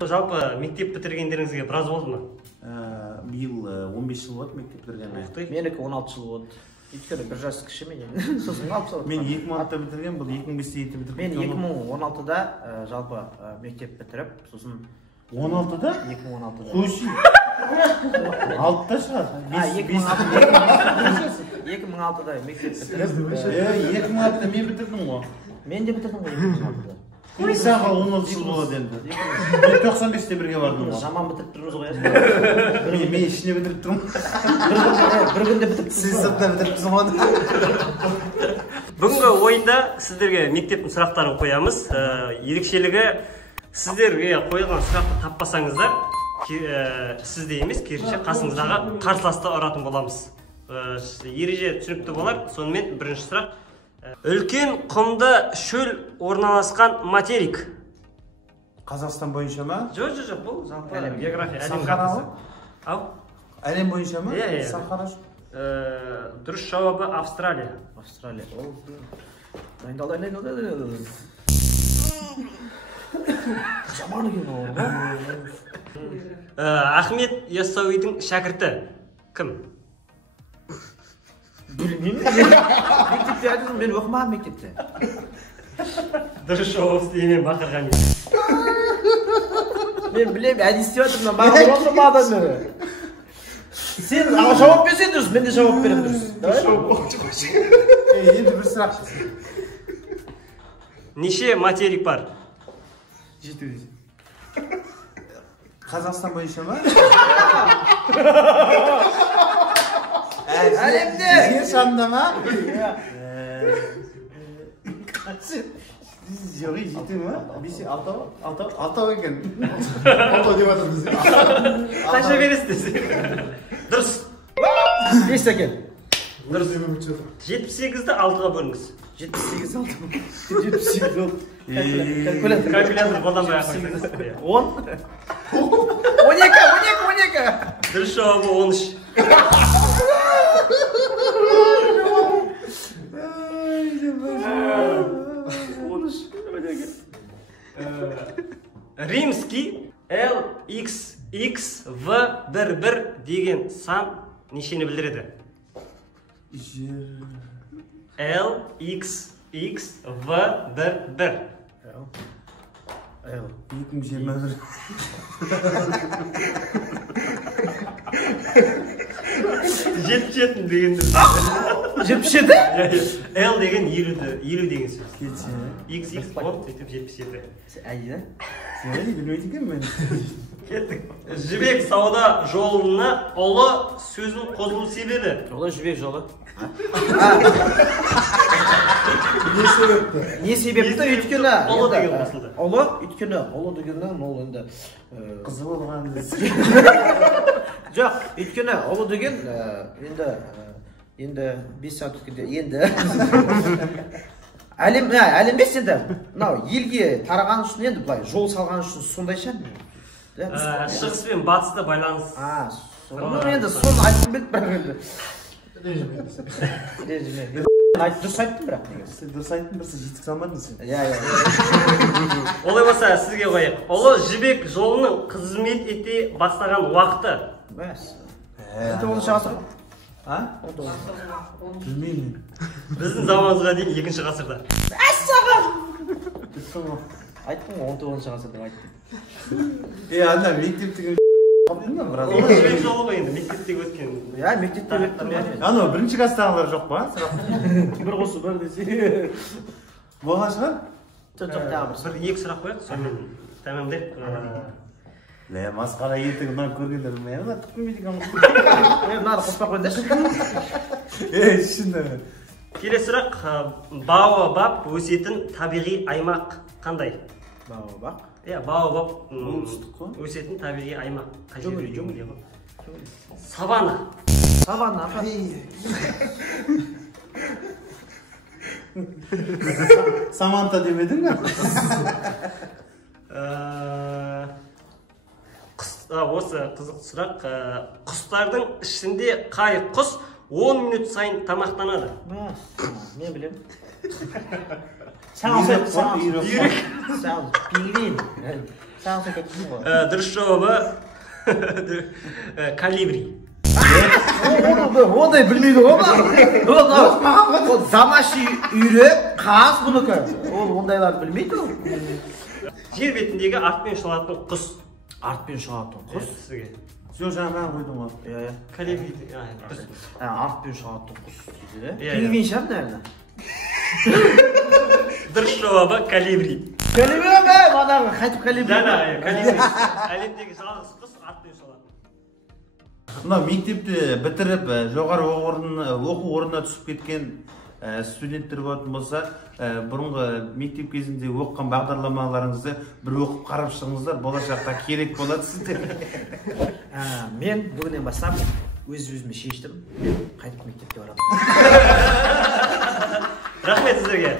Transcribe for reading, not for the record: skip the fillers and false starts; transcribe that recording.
Жалпы мектеп бітіргендеріңізге біраз болды ма? Биыл 15 жыл болды мектеп бітіргеніме. Менікі 16 жыл болды. Өйткені бір жас кіші менен. Сосын қалып салды. Мен 2006-та бітірген, бұл 2005-те бітірген. Мен 2016-да жалпы мектеп бітіріп, сосын 16-да? 2016-да. Қойшы. 6-та шығар. 2016-да мектеп бітіріп. 2006-та мен бітірдім ғой. Мен де бітірдім ғой 2016-да. Мысаға 16 жыл болады енді. 95-те бірге бардым ғой. Жаман бітіріп тұрмыз ғой. Мен ішіне бітіріп тұрмын. Бір күнде бітіріп тұрмыз. Сіз сыртына бітіріп тұрсың ғой. Бүгінгі ойында сіздерге мектептің сұрақтарын қоямыз. Ерекшелігі сіздерге қойылған сұрақты таппасаңыздар, сізде емес, керісінше қасыңыздағы қарсыласты ұратын боламыз. Ереже түсінікті болар. Сонымен бірінші сұрақ. Үлкен құмды шөл орналасқан материк. Қазақстан бойынша ма? Жоқ, бұл жалпы география, әлем Сахаралы? Ау? Әлем бойынша ма? Иә. Сахара. Дұрыс жауабы Австралия. Австралия. Дайындал. Жаман екен ол. Ахмет Яссауидің шәкірті кім? Білмеймін. Мектепте айтып, мен оқымадым мектепте. Дұрыс жауап істеймен бақырған еді. Мен білемін, әдейі істеп жатырмын, маған оқымадым. Сен жауап берсең дұрыс, мен де жауап беремін дұрыс. Енді бір сұрақ. Неше материк бар? Қазақстан бойынша ма? Әлемде! Жер шарында ма? Жоқ, жеті ма? Алтау екен. Алтау деп жатырмыз. Қанша бересіз десе? Дұрыс. 5 секунд. Дұрыс. 78-ді 6-ға бөліңіз. 78 алды. 78 болды. Калькулятор қолданбай ақ қойсаңыз. 10. 12. Дұрыс жауабы 13. Римский LXXV11 деген сан нешені білдіреді? LXXV11. 2021. 77 дегенді. 77? L деген 50 деген сөз. Кетші. XX 10 сөйтіп 77. Әйді? Сен білмейді екен мен. Кеттік. Жібек сауда жолына ұлы сөзін қосылу себебі. Ұлы жібек жолы. Не себепті? Не себепті? Өйткені ұлы деген қосылды. Ұлы, өйткені ұлы дегеннен ол енді Қызы болған. жоқ, өйткені ұлы деген енді 5 сағат өткенде енді әлем емес енді мынау елге тараған үшін енді былай жол салған үшін сондай шығар. Шығыс пен батысты байланыс. Енді соны айтқым келді бірақ енді дұрыс айттым бірақ Сен дұрыс айттың бірсі жетік салмадың сен. иә Олай болса сізге қояйық. Ұлы жібек жолының қызмет ете бастаған уақыты. 19 ғасыр. Білмеймін. Біздің заманымызға дейін 2-ші ғасырда. Айттым ғой 19 ғасыр деп айттым. Анда мектептегі Жібек жолы ғой енді мектептегі өткен. иә мектепте өттім. Анау бірінші класстағылар жоқ па? бір қосу бір десе Болған шығар? жоқ тағы Бір 2 сұрақ қояйық, сонымен тәмамдайық. Масқара ертең мынаны көргендер мына түкпемейді екен. мынаны қоспай қойыңдаршы. Шынында. Келесі сұрақ, баобаб өсетін табиғи аймақ қандай? Баобаб? Иә, баобаб Оңтүстік қой. өсетін табиғи аймақ. Қай жерде? Савана. Савана. Саманта демедің бе? Осы қызық сұрақ. Құстардың ішінде қай құс 10 минут сайын тамақтанады? Мен білем. Үйрек. Пингвин. Саған сол кеттің ғой. Дұрыс жауабы калибри. Ондай білмейді ғой мына. Ол замаши үйрек, қаз бұныкі. Ол ондайларды білмейді ол. Жер бетіндегі артпен ұшылатын құс. Артпен шығатын құс. Сізге. Жоқ, жаңа маған қойдың ғой. Калибри. Артпен шығатын құс. Иә. Пингвин шығар, наверное. Дұрыс жауабы калибри. Калибри ме? Мадағы қайтып калибри. Калибри. Әлемдегі жалғыз құс артпен ұшылады. Мынау мектепті бітіріп жоғары оқу орнына түсіп кеткен студенттер болатын болса, бұрынғы мектеп кезінде оқыған бағдарламаларыңызды бір оқып қарап шығыңыздар, болашақта керек болады сіздер. Мен бүгіннен бастап өз-өзіме шештім. Қайтып мектепке барамын. Рахмет сіздерге.